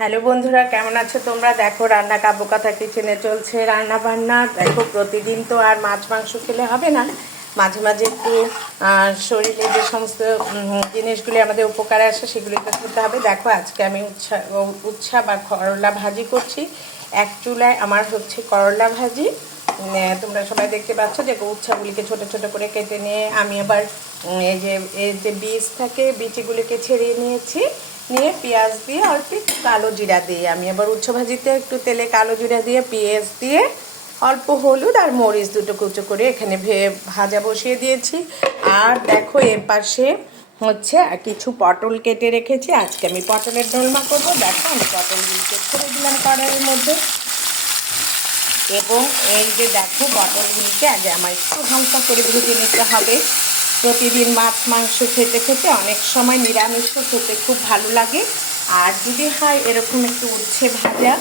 Hello বন্ধুরা, কেমন আছো তোমরা? দেখো রান্না কাব্যকথা কিচেনে চলছে রান্না বান্না। দেখো প্রতিদিন তো আর মাছ মাংস খেলে হবে না, মাঝে মাঝে একটু শরীরে যে সমস্ত জিনিসগুলি আমাদের উপকারে আসে সেগুলিকে খেতে হবে। দেখো আজকে আমি উচ্ছা বা করলা ভাজি করছি। এক চুলায় আমার হচ্ছে করলা ভাজি। তোমরা সবাই দেখতে পাচ্ছ যে উচ্ছাগুলিকে ছোট ছোট করে কেটে নিয়ে আমি আবার এই যে বীজ থাকে বিচিগুলিকে ছাড়িয়ে নিয়েছি। নিয়ে পেঁয়াজ দিয়ে অল্প একটু কালো জিরা দিয়ে আমি আবার উচ্ছ ভাজিতে একটু তেলে কালো জিরা দিয়ে পেঁয়াজ দিয়ে অল্প হলুদ আর মরিচ দুটো কুচো করে এখানে ভাজা বসিয়ে দিয়েছি। আর দেখো এর পাশে হচ্ছে কিছু পটল কেটে রেখেছি। আজকে আমি পটলের দোলমা করবো। দেখো আমি পটলগুলিকে ছেড়ে দিলাম কড়াইয়ের মধ্যে, এবং এই যে দেখো পটলগুলিকে আগে আমার একটু হালকা করে ভেজে নিতে হবে। প্রতিদিন মাছ মাংস খেতে খেতে অনেক সময় নিরামিষও খেতে খুব ভালো লাগে। আর যদি হয় এরকম একটু উচ্ছে ভাজা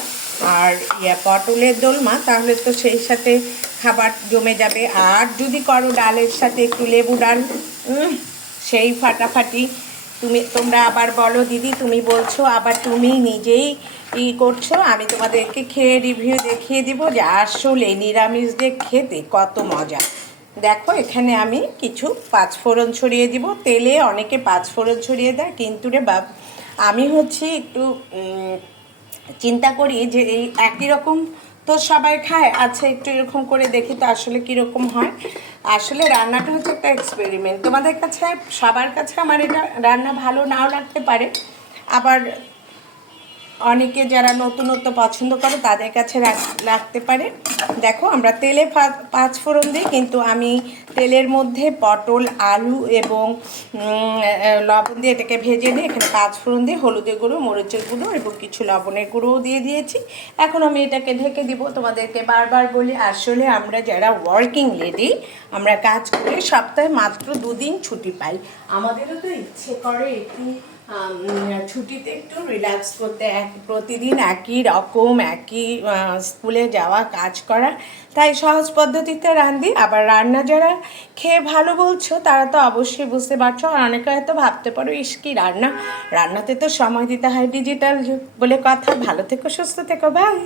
আর পটলের দোলমা, তাহলে তো সেই সাথে খাবার জমে যাবে। আর যদি করো ডালের সাথে একটু লেবু ডাল, সেই ফাটাফাটি। তোমরা আবার বলো দিদি তুমি বলছো, আবার তুমি নিজেই করছো। আমি তোমাদেরকে খেয়ে রিভিউ দেখিয়ে দিব যে আসলে নিরামিষ দিয়ে খেতে কত মজা। দেখো এখানে আমি কিছু পাঁচফোড়ন ছড়িয়ে দিব। তেলে অনেকে পাঁচফোড়ন ছড়িয়ে দেয়, কিন্তু রে বাপ আমি হচ্ছে একটু চিন্তা করি যে এই একই রকম তো সবাই খায়, আচ্ছা একটু এরকম করে দেখি তো আসলে কীরকম হয়। আসলে রান্নাটা হচ্ছে একটা এক্সপেরিমেন্ট। তোমাদের কাছে সবার কাছে আমার এটা রান্না ভালো নাও লাগতে পারে, আবার অনেকে যারা নতুনত্ব পছন্দ করে তাদের কাছে লাগতে পারে। দেখো আমরা তেলে পাঁচফোড়ন দিই, কিন্তু আমি তেলের মধ্যে পটল আলু এবং লবণ দিয়ে এটাকে ভেজে নিয়ে এখানে পাঁচফোড়ন দিয়ে হলুদের গুঁড়ো মরিচের গুঁড়ো এবং কিছু লবণের গুঁড়োও দিয়ে দিয়েছি। এখন আমি এটাকে ঢেকে দিব। তোমাদেরকে বারবার বলি আসলে আমরা যারা ওয়ার্কিং লেডি, আমরা কাজ করে সপ্তাহে মাত্র 2 দিন ছুটি পাই। আমাদেরও তো ইচ্ছে করে একটু ছুটিতে একটু রিল্যাক্স করতে, প্রতিদিন একই রকম একই স্কুলে যাওয়া কাজ করা, তাই সহজ পদ্ধতিতে রাঁধি। আবার রান্না যারা খেয়ে ভালো বলছো তারা তো অবশ্যই বুঝতে পারছো। আর অনেকে হয়তো ভাবতে পারো ইস কি রান্নাতে তো সময় দিতে হয়, ডিজিটাল যুগ বলে কথা। ভালো থেকো, সুস্থ থেকো, বাই।